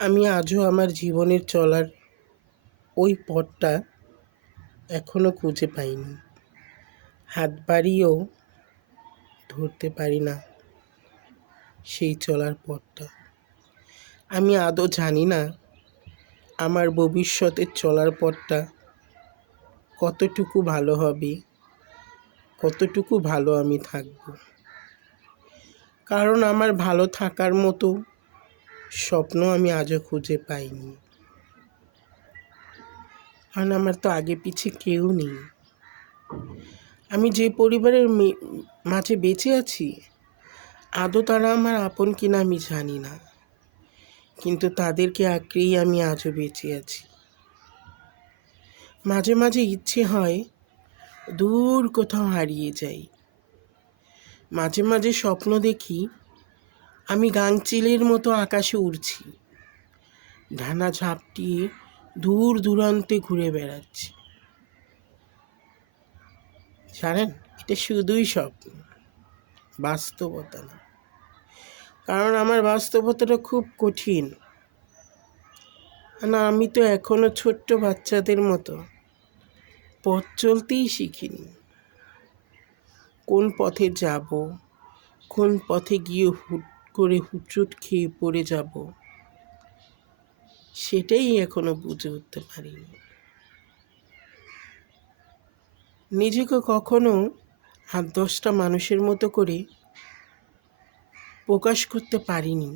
আমি আজও আমার জীবনের চলার ওই পথটা এখনও খুঁজে পাইনি। হাত বাড়িয়েও ধরতে পারি না সেই চলার পথটা। আমি আদৌ জানি না আমার ভবিষ্যতের চলার পথটা কতটুকু ভালো হবে, কতটুকু ভালো আমি থাকব। কারণ আমার ভালো থাকার মতো স্বপ্ন আমি আজও খুঁজে পাইনি। কারণ আমার তো আগে পিছে কেউ নেই। আমি যে পরিবারের মাঝে বেঁচে আছি, আদৌ তারা আমার আপন কিনা আমি জানি না, কিন্তু তাদেরকে আঁকড়েই আমি আজও বেঁচে আছি। মাঝে মাঝে ইচ্ছে হয় দূর কোথাও হারিয়ে যাই। মাঝে মাঝে স্বপ্ন দেখি আমি গাংচিলের মতো আকাশে উড়ছি, ডানা ঝাপটিয়ে দূর দূরান্তে ঘুরে বেড়াচ্ছি। জানেন, এটা শুধুই স্বপ্ন, বাস্তবতা না। কারণ আমার বাস্তবতাটা খুব কঠিন। না, আমি তো এখনো ছোট্ট বাচ্চাদের মতো পথ চলতেই শিখিনি। কোন পথে যাব, কোন পথে গিয়ে হুট করে হুঁচট খেয়ে পড়ে যাব, সেটাই এখনো বুঝে উঠতে পারিনি। নিজেকে কখনো 8-10টা মানুষের মতো করে প্রকাশ করতে পারিনি।